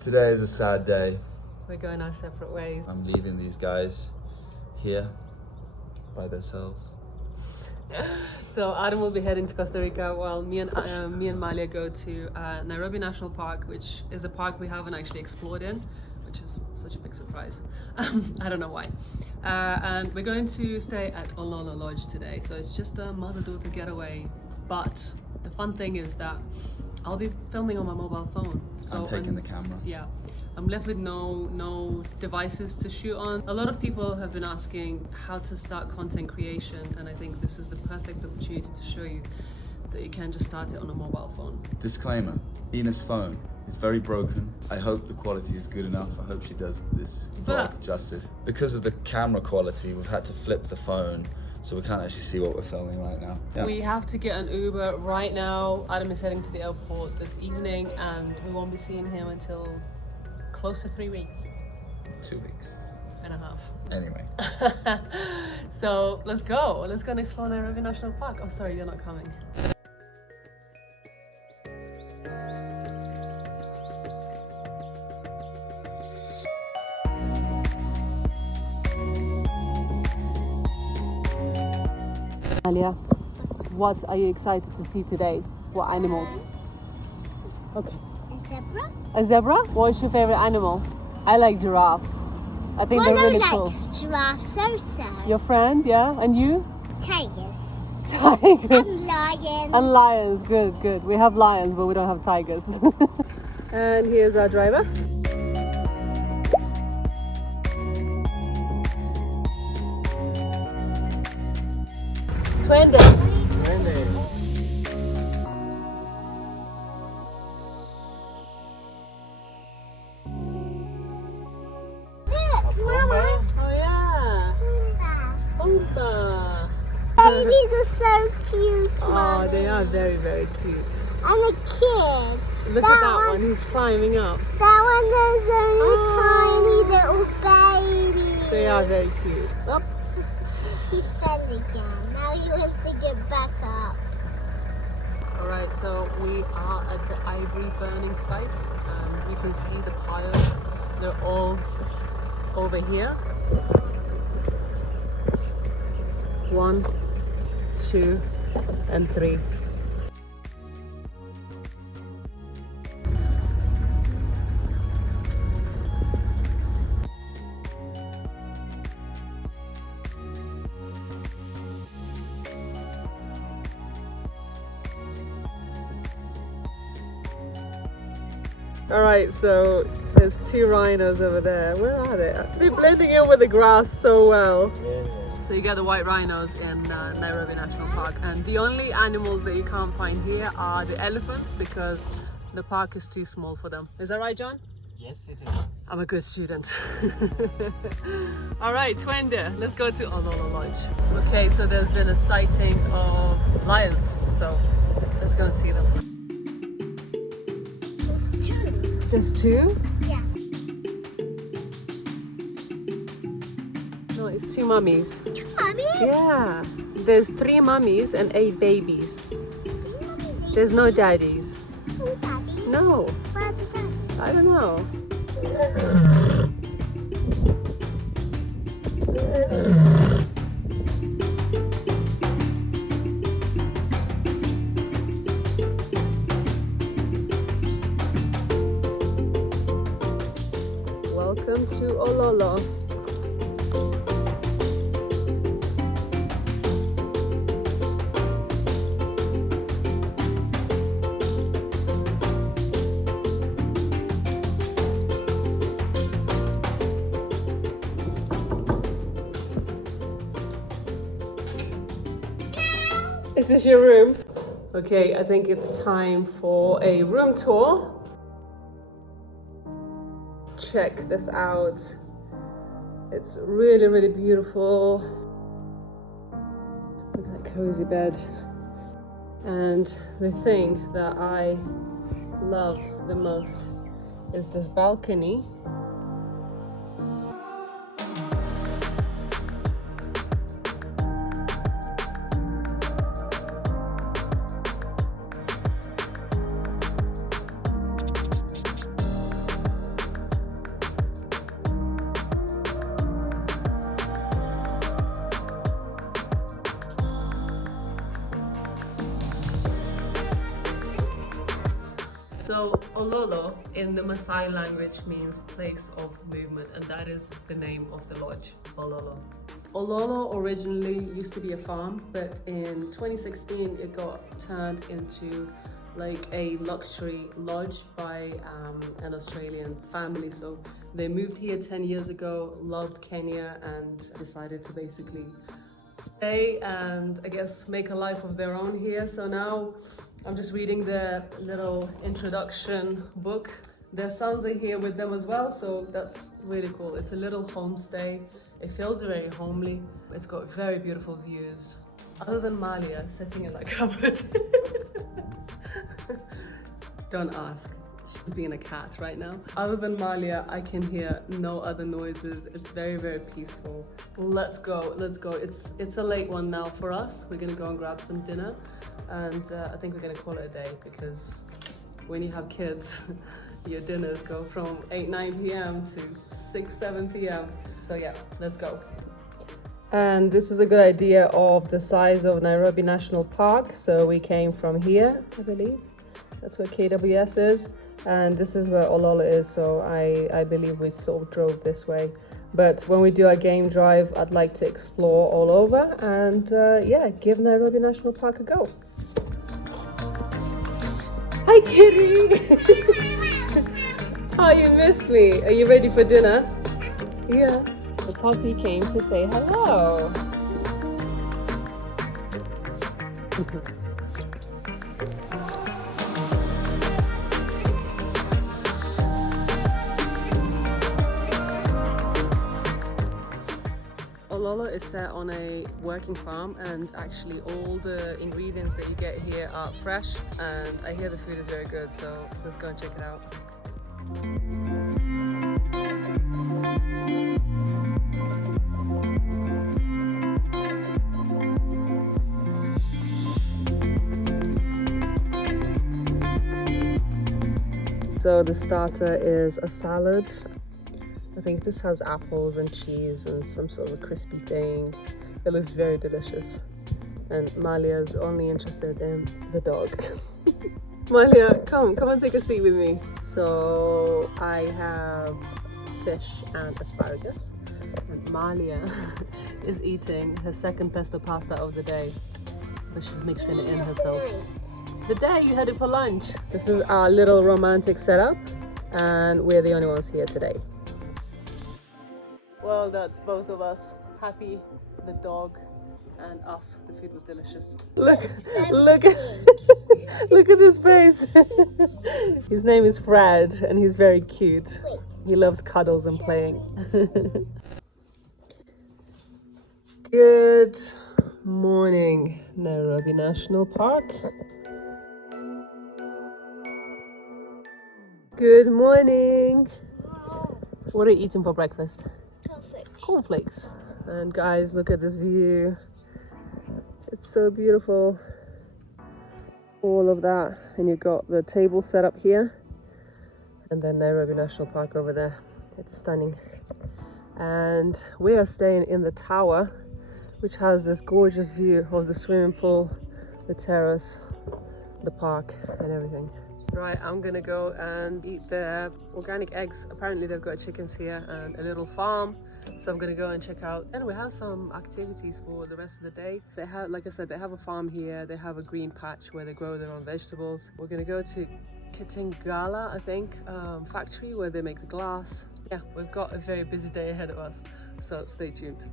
Today is a sad day. We're going our separate ways. I'm leaving these guys here by themselves. So Adam will be heading to Costa Rica while me and Malia go to Nairobi National Park, which is a park we haven't actually explored in, which is such a big surprise. I don't know why. And we're going to stay at Ololo Lodge today. So it's just a mother-daughter getaway. But the fun thing is that I'll be filming on my mobile phone. So I'm taking the camera. Yeah. I'm left with no devices to shoot on. A lot of people have been asking how to start content creation, and I think this is the perfect opportunity to show you that you can just start it on a mobile phone. Disclaimer, Ina's phone is very broken. I hope the quality is good enough. I hope she does this vlog justice. Because of the camera quality, we've had to flip the phone, so we can't actually see what we're filming right now. Yeah. We have to get an Uber right now. Adam is heading to the airport this evening, and we won't be seeing him until close to 3 weeks. 2 weeks. And a half. Anyway. So let's go and explore Nairobi National Park. Oh, sorry, you're not coming. Alia, what are you excited to see today? What animals? Okay. A zebra? A zebra? What's your favorite animal? I like giraffes. I think they're really cool. Giraffes also. Your friend, yeah? And you? Tigers. Tigers. And lions. And lions, good. We have lions, but we don't have tigers. And here's our driver. Twende. Mama. Oh yeah. Oompa. Babies are so cute. Oh, they are very, very cute. And a kid. Look at that one, he's climbing up. That one, there's a tiny little baby. They are very cute. Up. He fell again. Now he wants to get back up. Alright, so we are at the ivory burning site. You can see the piles. They're all over here. 1, 2, and 3. Alright, so there's 2 rhinos over there. Where are they? They're blending in with the grass so well. So you get the white rhinos in Nairobi National Park, and the only animals that you can't find here are the elephants because the park is too small for them. Is that right, John? Yes, it is. I'm a good student. Alright, Twende, let's go to Ololo Lodge. Okay, so there's been a sighting of lions, so let's go and see them. There's 2. There's 2? Yeah. No, it's 2 mummies. 2 mummies? Yeah, there's 3 mummies and 8 babies. 3 mummies and There's no daddies. 2 daddies? No, Where are the daddies? I don't know. Welcome to Ololo. Is this your room? Okay, I think it's time for a room tour. Check this out. It's really, really beautiful. Look at that cozy bed. And the thing that I love the most is this balcony. So Ololo in the Maasai language means place of movement, and that is the name of the lodge, Ololo. Ololo originally used to be a farm, but in 2016 it got turned into like a luxury lodge by an Australian family. So they moved here 10 years ago, loved Kenya, and decided to basically stay and I guess make a life of their own here. So now I'm just reading the little introduction book. Their sons are here with them as well, so that's really cool. It's a little homestay. It feels very homely. It's got very beautiful views. Other than Malia sitting in that cupboard. Don't ask. She's being a cat right now. Other than Malia, I can hear no other noises. It's very, very peaceful. Let's go, let's go. It's a late one now for us. We're gonna go and grab some dinner, and I think we're gonna call it a day, because when you have kids, your dinners go from 8-9 p.m. to 6-7 p.m. So yeah, let's go. And this is a good idea of the size of Nairobi National Park. So we came from here, I believe. That's where KWS is. And this is where Ololo is. So I believe we sort of drove this way. But when we do our game drive, I'd like to explore all over and yeah, give Nairobi National Park a go. Hi, kitty. Oh, you missed me. Are you ready for dinner? Yeah. The puppy came to say hello. Ololo is set on a working farm, and actually all the ingredients that you get here are fresh, and I hear the food is very good, so let's go and check it out. So the starter is a salad. I think this has apples and cheese and some sort of a crispy thing. It looks very delicious. And Malia's only interested in the dog. Malia, come and take a seat with me. So I have fish and asparagus. And Malia is eating her second pesto pasta of the day. But she's mixing it in herself. The day you had it for lunch. This is our little romantic setup, and we're the only ones here today. Well, that's both of us happy, the dog and us. The food was delicious. Look at his face. His name is Fred and he's very cute. He loves cuddles and playing. Good morning, Nairobi National Park. Good morning. What are you eating for breakfast? Cornflakes. And guys, look at this view. It's so beautiful. All of that, and you've got the table set up here, and then Nairobi National Park over there. It's stunning. And we are staying in the tower, which has this gorgeous view of the swimming pool, the terrace, the park, and everything. Right, I'm gonna go and eat the organic eggs. Apparently they've got chickens here and a little farm. So I'm gonna go and check out. And we have some activities for the rest of the day. They have, like I said, they have a farm here. They have a green patch where they grow their own vegetables. We're gonna go to Kitengela, I think, factory where they make the glass. Yeah, we've got a very busy day ahead of us. So stay tuned.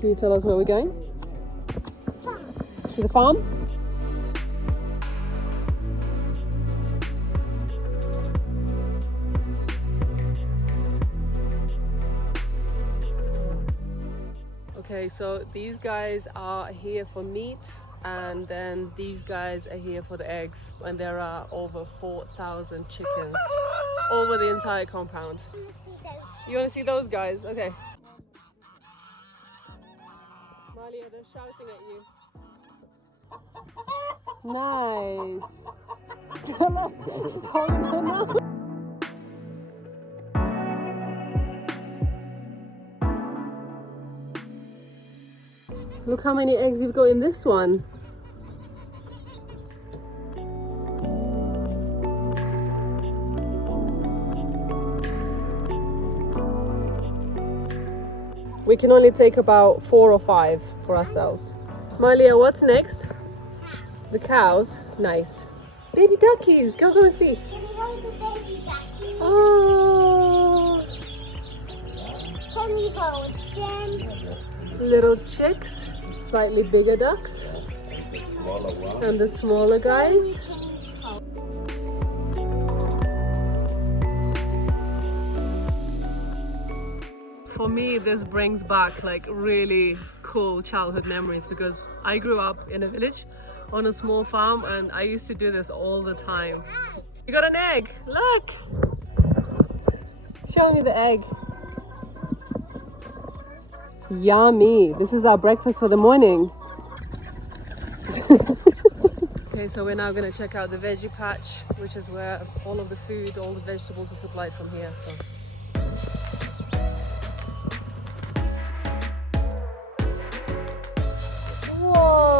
Can you tell us where we're going? To the farm? Okay, so these guys are here for meat, and then these guys are here for the eggs, and there are over 4,000 chickens over the entire compound. You want to see those guys? Okay. Malia, they're shouting at you. Nice. It's holding her now. Look how many eggs you've got in this one. We can only take about 4 or 5 for ourselves. Malia, what's next? The cows. Nice. Baby duckies. Go and see. Can we hold the baby ducky? Oh, Can we hold them? little chicks. Slightly bigger ducks. And the smaller guys. For me, this brings back like really cool childhood memories because I grew up in a village on a small farm and I used to do this all the time. You got an egg, look! Show me the egg. Yummy, this is our breakfast for the morning. Okay, so we're now gonna check out the veggie patch, which is where all of the food, all the vegetables are supplied from here. So. Whoa!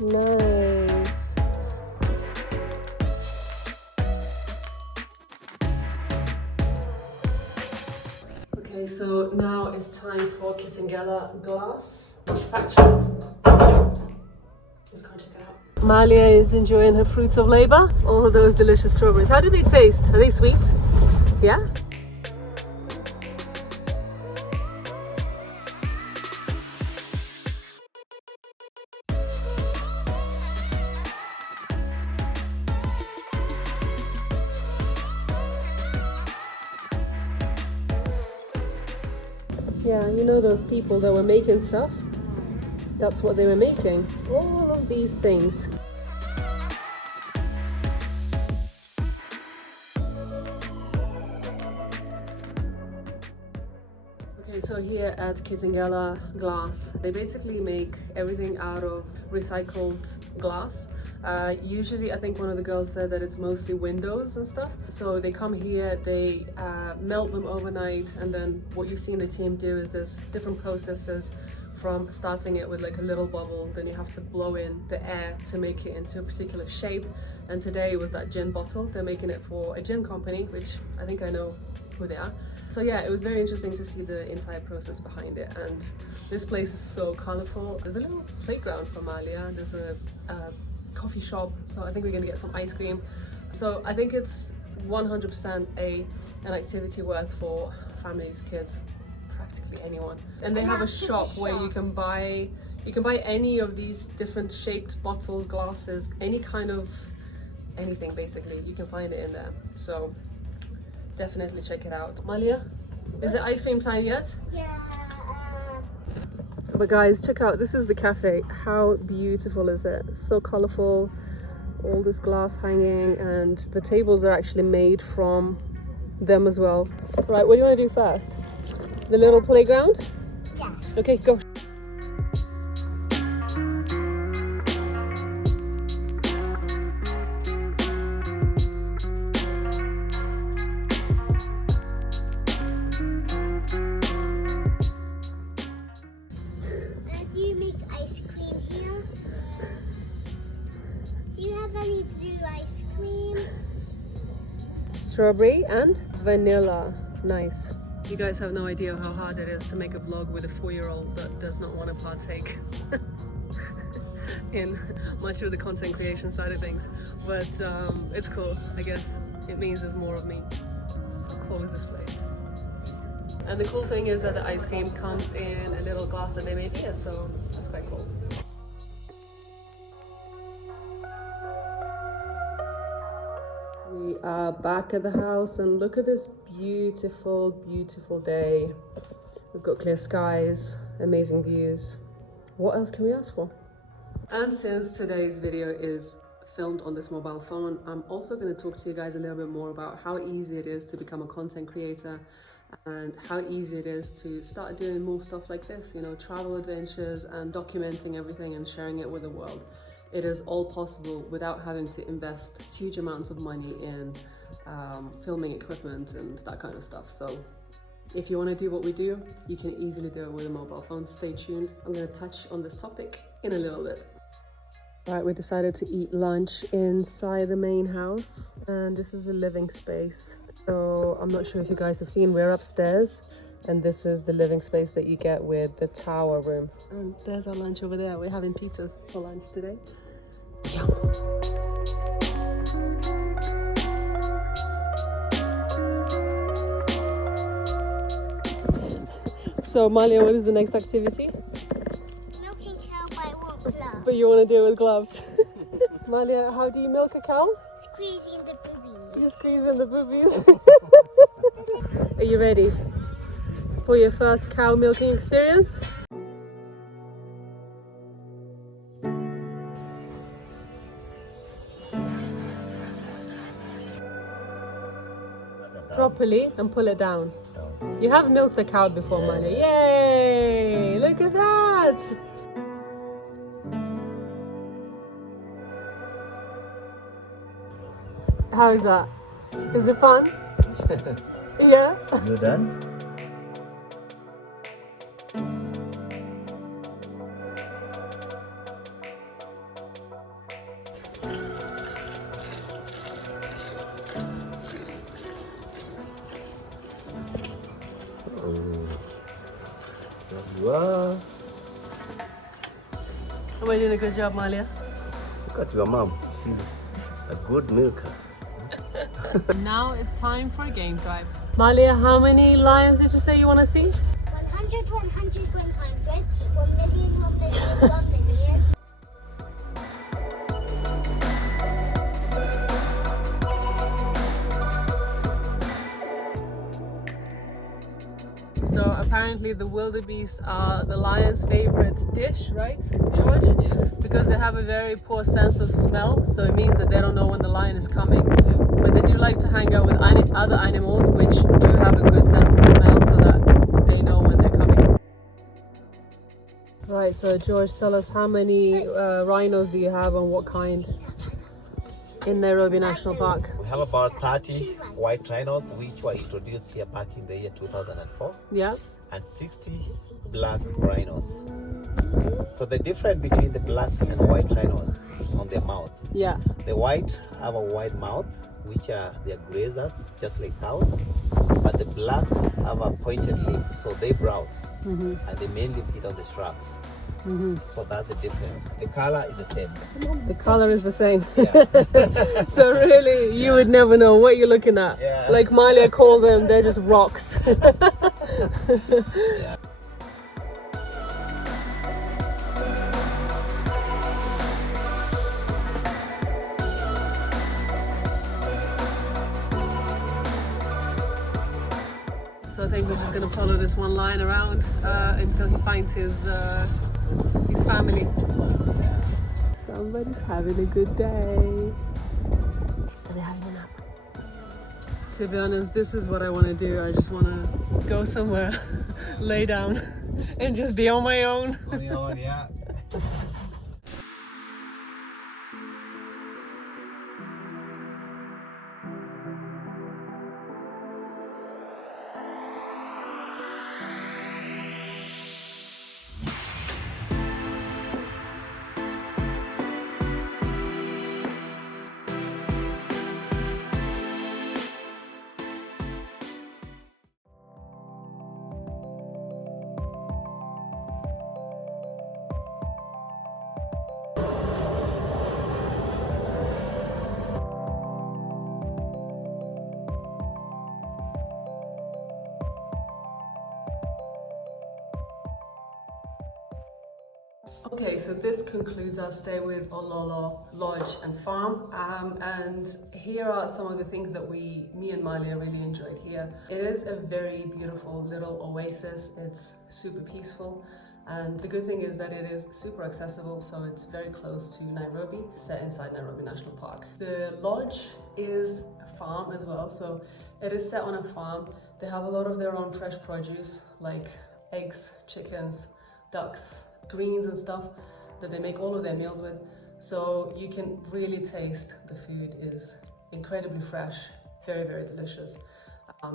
Nice. Okay, so now it's time for Kitengela Glass manufacture. Let's go check it out. Malia is enjoying her fruits of labor. All of those delicious strawberries. How do they taste? Are they sweet? Yeah? Yeah, you know those people that were making stuff? That's what they were making. All of these things. Okay, so here at Kitengela Glass, they basically make everything out of recycled glass. Usually, I think one of the girls said that it's mostly windows and stuff. So they come here, they melt them overnight, and then what you see in the team do is there's different processes from starting it with like a little bubble, then you have to blow in the air to make it into a particular shape. And today was that gin bottle. They're making it for a gin company, which I think I know who they are. So yeah, it was very interesting to see the entire process behind it. And this place is so colorful. There's a little playground for Malia. There's a coffee shop, so I think we're gonna get some ice cream. So I think it's 100% an activity worth for families, kids, practically anyone. And they have a shop where you can buy any of these different shaped bottles, glasses, any kind of anything basically. You can find it in there. So definitely check it out. Malia, is it ice cream time yet? Yeah. But guys, check out, this is the cafe. How beautiful is it? So colorful, all this glass hanging, and the tables are actually made from them as well. Right, what do you want to do first? The little playground? Yeah. Okay, go. Do you make ice cream here? Do you have any blue ice cream? Strawberry and vanilla. Nice. You guys have no idea how hard it is to make a vlog with a 4-year-old that does not want to partake in much of the content creation side of things. But it's cool. I guess it means there's more of me. How cool is this place? And the cool thing is that the ice cream comes in a little glass that they made here, so that's quite cool. We are back at the house and look at this beautiful, beautiful day. We've got clear skies, amazing views. What else can we ask for? And since today's video is filmed on this mobile phone, I'm also going to talk to you guys a little bit more about how easy it is to become a content creator and how easy it is to start doing more stuff like this, you know, travel adventures and documenting everything and sharing it with the world. It is all possible without having to invest huge amounts of money in filming equipment and that kind of stuff. So if you want to do what we do, you can easily do it with a mobile phone. Stay tuned. I'm going to touch on this topic in a little bit. Right, we decided to eat lunch inside the main house, and this is the living space. So I'm not sure if you guys have seen, we're upstairs, and this is the living space that you get with the tower room. And there's our lunch over there. We're having pizzas for lunch today. Yum. So Malia, what is the next activity? Milking cow, but I won't gloves. But you want to do it with gloves. Malia, how do you milk a cow? Squeezing the boobies. You're squeezing the boobies. Are you ready for your first cow milking experience? Properly and pull it down. You have milked a cow before, Malia. Yay! Look at that! How is that? Is it fun? Yeah? You done? Wow. Am I doing a good job, Malia? Look at your mom. She's a good milker. Now it's time for a game drive. Malia, how many lions did you say you want to see? 100, 100, 100, 1 million, 1 million, 1 million. So apparently the wildebeest are the lion's favorite dish, right, George? Yes. Because they have a very poor sense of smell, so it means that they don't know when the lion is coming. But they do like to hang out with other animals which do have a good sense of smell, so that they know when they're coming. Right, so George, tell us how many rhinos do you have and what kind in Nairobi National Park? We have about 30 white rhinos which were introduced here back in the year 2004, Yeah. and 60 black rhinos. So the difference between the black and white rhinos is on their mouth. Yeah. The white have a wide mouth, which are their grazers, just like cows, but the blacks have a pointed lip, so they browse, and they mainly feed on the shrubs. So that's the difference. The color is the same. The color is the same. Yeah. So really, you would never know what you're looking at. Yeah. Like Malia called them, they're just rocks. Yeah. So I think we're just gonna follow this one line around until he finds his family. Somebody's having a good day. Are they having a nap? To be honest, this is what I want to do. I just want to go somewhere, lay down, and just be on my own. On your own, yeah. Okay, so this concludes our stay with Ololo Lodge and Farm. And here are some of the things that me and Malia really enjoyed here. It is a very beautiful little oasis. It's super peaceful. And the good thing is that it is super accessible, so it's very close to Nairobi, set inside Nairobi National Park. The lodge is a farm as well, so it is set on a farm. They have a lot of their own fresh produce, like eggs, chickens, ducks, greens and stuff that they make all of their meals with. So you can really taste the food is incredibly fresh very, very delicious.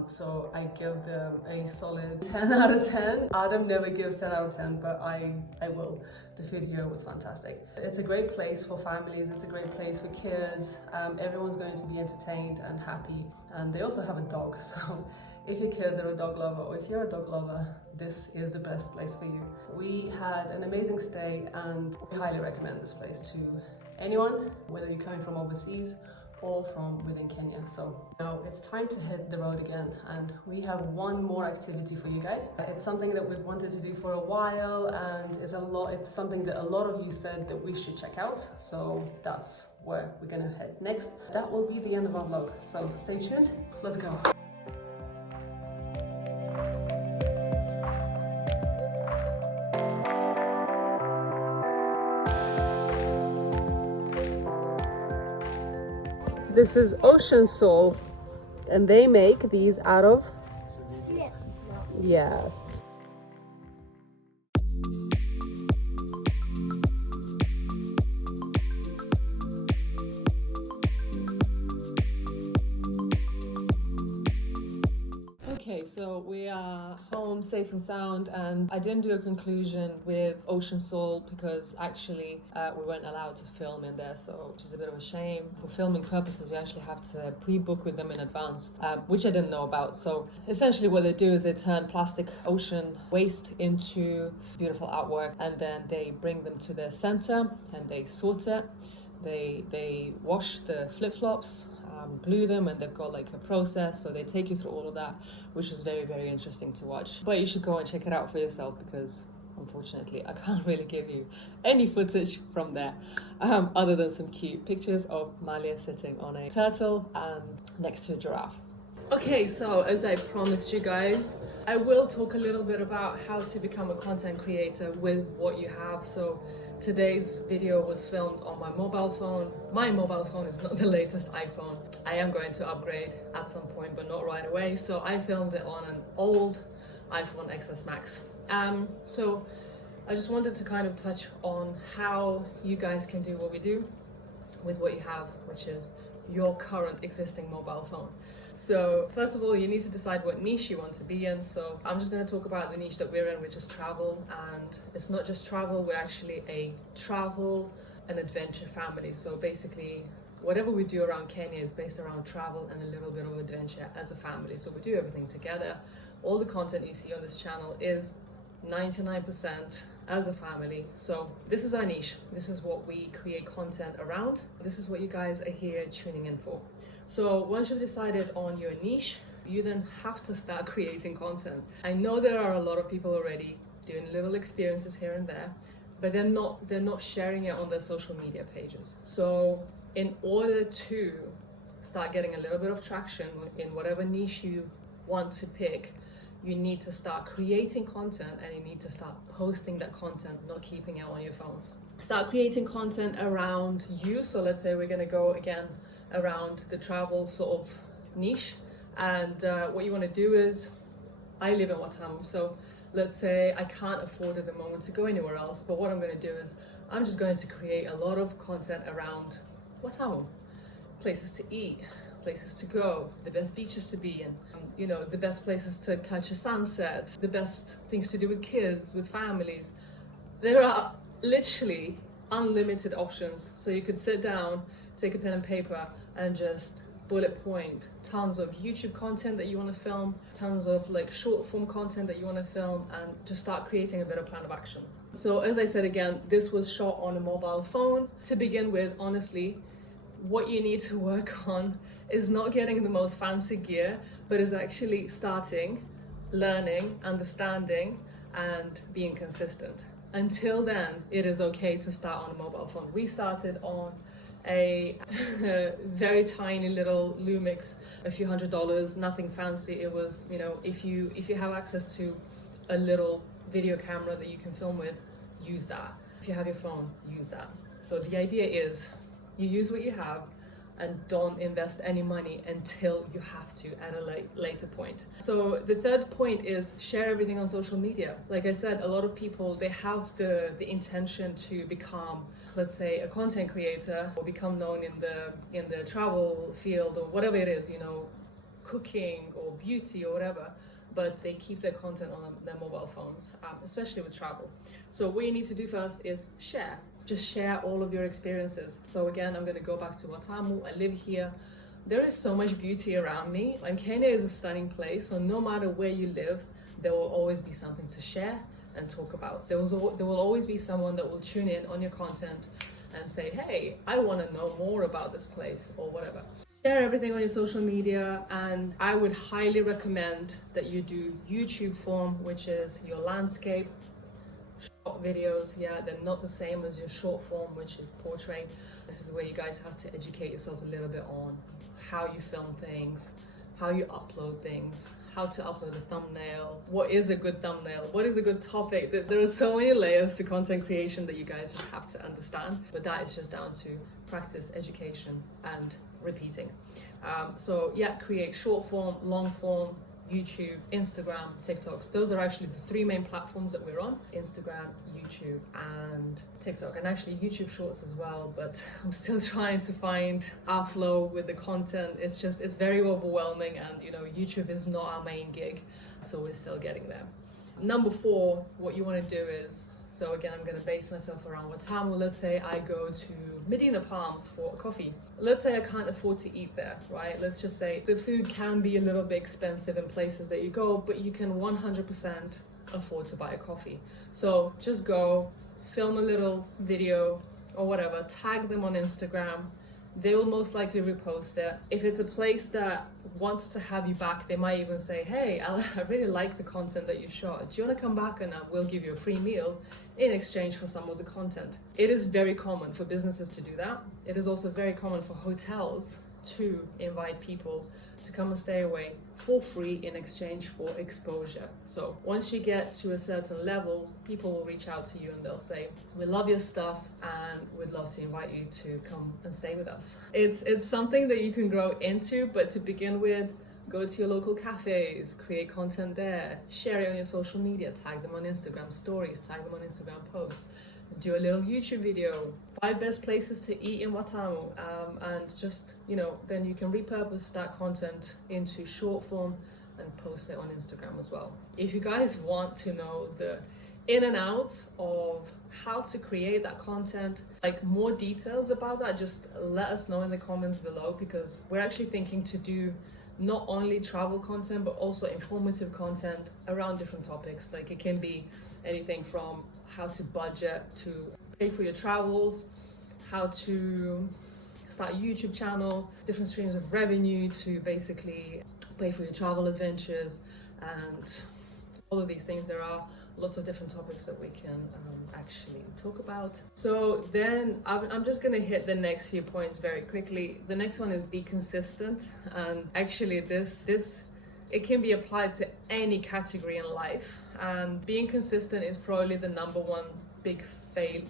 So I give them a solid 10 out of 10. Adam never gives 10 out of 10, but I will. The food here was fantastic. It's a great place for families, it's a great place for kids. Everyone's going to be entertained and happy. And they also have a dog, so if your kids are a dog lover or if you're a dog lover, this is the best place for you. We had an amazing stay and we highly recommend this place to anyone, whether you're coming from overseas or from within Kenya. So now it's time to hit the road again, and we have one more activity for you guys. It's something that we've wanted to do for a while, and it's something that a lot of you said that we should check out. So that's where we're gonna head next. That will be the end of our vlog. So stay tuned, let's go. This is Ocean Sole, and they make these out of Flip-flops. yes. Okay, so we are home safe and sound, and I didn't do a conclusion with Ocean Sole because actually we weren't allowed to film in there, so which is a bit of a shame. For filming purposes, you actually have to pre-book with them in advance, which I didn't know about. So essentially what they do is they turn plastic ocean waste into beautiful artwork, and then they bring them to their center and they sort it. They wash the flip-flops, glue them, and they've got like a process, so they take you through all of that, which was very, very interesting to watch. But you should go and check it out for yourself because unfortunately I can't really give you any footage from there other than some cute pictures of Malia sitting on a turtle and next to a giraffe. Okay, so as I promised you guys, I will talk a little bit about how to become a content creator with what you have. So today's video was filmed on my mobile phone. My mobile phone is not the latest iPhone. I am going to upgrade at some point, but not right away. So I filmed it on an old iPhone XS Max. So I just wanted to kind of touch on how you guys can do what we do with what you have, which is your current existing mobile phone. So first of all, you need to decide what niche you want to be in. So I'm just going to talk about the niche that we're in, which is travel. And it's not just travel, we're actually a travel and adventure family. So basically whatever we do around Kenya is based around travel and a little bit of adventure as a family. So we do everything together. All the content you see on this channel is 99% as a family. So this is our niche. This is what we create content around. This is what you guys are here tuning in for. So once you've decided on your niche, you then have to start creating content. I know there are a lot of people already doing little experiences here and there, but they're not sharing it on their social media pages. So in order to start getting a little bit of traction in whatever niche you want to pick, you need to start creating content, and you need to start posting that content, not keeping it on your phones. Start creating content around you. So let's say we're going to go again around the travel sort of niche, and what you want to do is, I live in Watamu, so let's say I can't afford at the moment to go anywhere else, but what I'm going to do is I'm just going to create a lot of content around Watamu, places to eat, places to go, the best beaches to be in, you know, the best places to catch a sunset, the best things to do with kids, with families. There are literally unlimited options. So you could sit down, take a pen and paper, and just bullet point tons of YouTube content that you want to film, tons of like short form content that you want to film, and just start creating a better plan of action. So as I said again, this was shot on a mobile phone. To begin with, honestly, what you need to work on is not getting the most fancy gear, but is actually starting, learning, understanding, and being consistent. Until then, it is okay to start on a mobile phone. We started on a very tiny little Lumix, a few $100s, nothing fancy. It was, you know, if you have access to a little video camera that you can film with, use that. If you have your phone, use that. So the idea is you use what you have and don't invest any money until you have to at a later point. So the third point is share everything on social media. Like I said, a lot of people, they have the intention to become, let's say, a content creator or become known in the travel field or whatever it is, you know, cooking or beauty or whatever, but they keep their content on their mobile phones, especially with travel. So what you need to do first is share. Just share all of your experiences. So again, I'm going to go back to Watamu. I live here. There is so much beauty around me, and Kenya is a stunning place. So no matter where you live, there will always be something to share and talk about. There will always be someone that will tune in on your content and say, hey, I want to know more about this place or whatever. Share everything on your social media, and I would highly recommend that you do YouTube form, which is your landscape, short videos. Yeah, they're not the same as your short form, which is portrait. This is where you guys have to educate yourself a little bit on how you film things, how you upload things, how to upload a thumbnail, what is a good thumbnail, what is a good topic. There are so many layers to content creation that you guys have to understand, but that is just down to practice, education, and repeating. So yeah, create short form, long form, YouTube, Instagram, TikToks. Those are actually the three main platforms that we're on: Instagram, YouTube, and TikTok, and actually YouTube Shorts as well. But I'm still trying to find our flow with the content. It's very overwhelming, and YouTube is not our main gig, so we're still getting there. Number 4, what you want to do is, so again, I'm going to base myself around Watamu. Let's say I go to Medina Palms for a coffee. Let's say I can't afford to eat there, right? Let's just say the food can be a little bit expensive in places that you go, but you can 100% afford to buy a coffee. So just go, film a little video or whatever, tag them on Instagram. They will most likely repost it. If it's a place that wants to have you back, they might even say, hey, I really like the content that you shot. Do you want to come back and we'll give you a free meal in exchange for some of the content? It is very common for businesses to do that. It is also very common for hotels to invite people to come and stay away for free in exchange for exposure. So once you get to a certain level, people will reach out to you and they'll say, we love your stuff and we'd love to invite you to come and stay with us. It's something that you can grow into, but to begin with, go to your local cafes, create content there, share it on your social media, tag them on Instagram stories, tag them on Instagram posts, do a little YouTube video, 5 best places to eat in Watamu, and just, then you can repurpose that content into short form and post it on Instagram as well. If you guys want to know the in and outs of how to create that content, like more details about that, just let us know in the comments below, because we're actually thinking to do not only travel content, but also informative content around different topics. Like it can be anything from how to budget, to pay for your travels, how to start a YouTube channel, different streams of revenue to basically pay for your travel adventures, and all of these things. There are lots of different topics that we can actually talk about. So then I'm just going to hit the next few points very quickly. The next one is be consistent, and actually this it can be applied to any category in life, and being consistent is probably the number one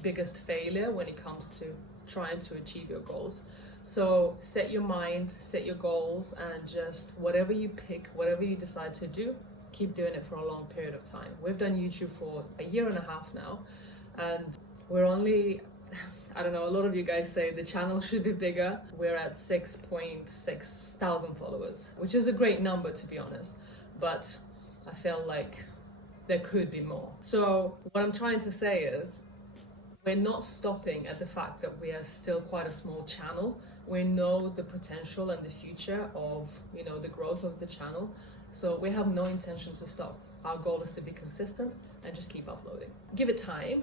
biggest failure when it comes to trying to achieve your goals. So set your mind, set your goals, and just whatever you pick, whatever you decide to do, keep doing it for a long period of time. We've done YouTube for a year and a half now, and we're only, I don't know, a lot of you guys say the channel should be bigger. We're at 6.6 thousand followers, which is a great number, to be honest, but I feel like there could be more. So what I'm trying to say is, we're not stopping at the fact that we are still quite a small channel. We know the potential and the future of, the growth of the channel. So we have no intention to stop. Our goal is to be consistent and just keep uploading. Give it time,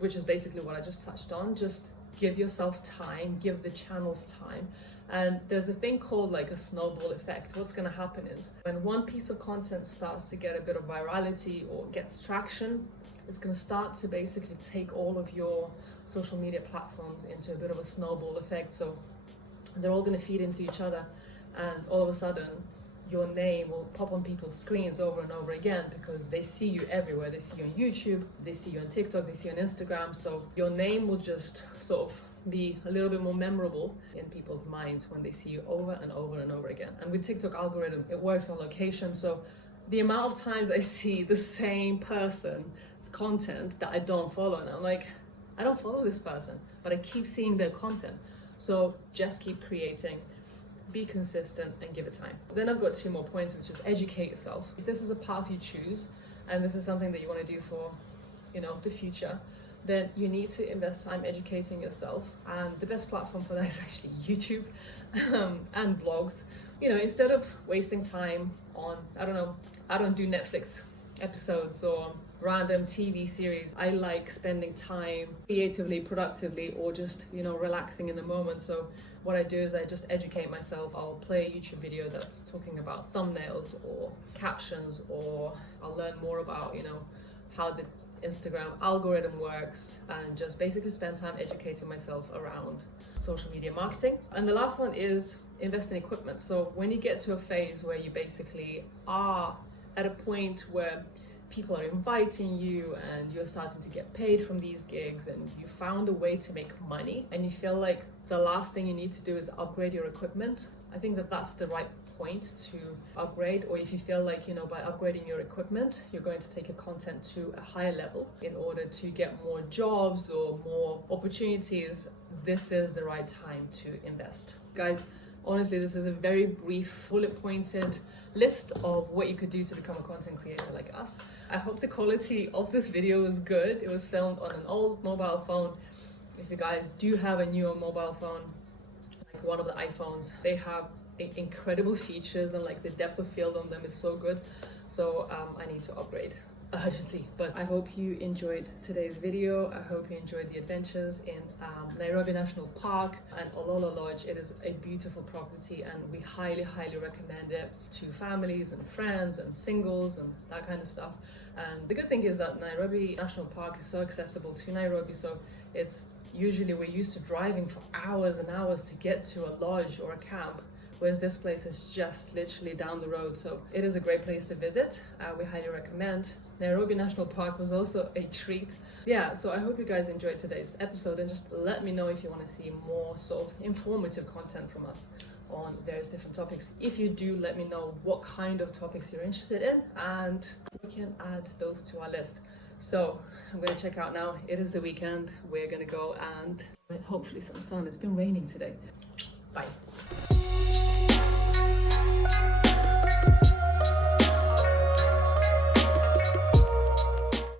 which is basically what I just touched on. Just give yourself time, give the channels time. And there's a thing called like a snowball effect. What's gonna happen is when one piece of content starts to get a bit of virality or gets traction, it's gonna start to basically take all of your social media platforms into a bit of a snowball effect. So they're all gonna feed into each other, and all of a sudden your name will pop on people's screens over and over again, because they see you everywhere. They see you on YouTube, they see you on TikTok, they see you on Instagram. So your name will just sort of be a little bit more memorable in people's minds when they see you over and over and over again. And with TikTok algorithm, it works on location. So the amount of times I see the same person's content that I don't follow, and I'm like, I don't follow this person, but I keep seeing their content. So just keep creating. be consistent, and give it time. Then I've got 2 more points, which is educate yourself. If this is a path you choose, and this is something that you want to do for, you know, the future, then you need to invest time educating yourself. And the best platform for that is actually YouTube and blogs. You know, instead of wasting time on, I don't do Netflix episodes or random TV series. I like spending time creatively, productively, or just, you know, relaxing in the moment. So what I do is I just educate myself. I'll play a YouTube video that's talking about thumbnails or captions, or I'll learn more about, you know, how the Instagram algorithm works, and just basically spend time educating myself around social media marketing. And the last one is invest in equipment. So when you get to a phase where you basically are at a point where people are inviting you and you're starting to get paid from these gigs, and you found a way to make money, and you feel like the last thing you need to do is upgrade your equipment, I think that that's the right point to upgrade. Or if you feel like, you know, by upgrading your equipment, you're going to take your content to a higher level in order to get more jobs or more opportunities, this is the right time to invest. Guys, honestly, this is a very brief, bullet-pointed list of what you could do to become a content creator like us. I hope the quality of this video was good. It was filmed on an old mobile phone. If you guys do have a newer mobile phone, like one of the iPhones, they have incredible features, and like the depth of field on them is so good. So I need to upgrade urgently. But I hope you enjoyed today's video. I hope you enjoyed the adventures in Nairobi National Park and Ololo Lodge. It is a beautiful property, and we highly recommend it to families and friends and singles and that kind of stuff. And the good thing is that Nairobi National Park is so accessible to Nairobi, so it's usually we're used to driving for hours and hours to get to a lodge or a camp, whereas this place is just literally down the road. So it is a great place to visit. We highly recommend. Nairobi National Park was also a treat. Yeah, so I hope you guys enjoyed today's episode, and just let me know if you want to see more sort of informative content from us on various different topics. If you do, let me know what kind of topics you're interested in, and we can add those to our list. So I'm going to check out now. It is the weekend. We're going to go and hopefully some sun. It's been raining today. Bye.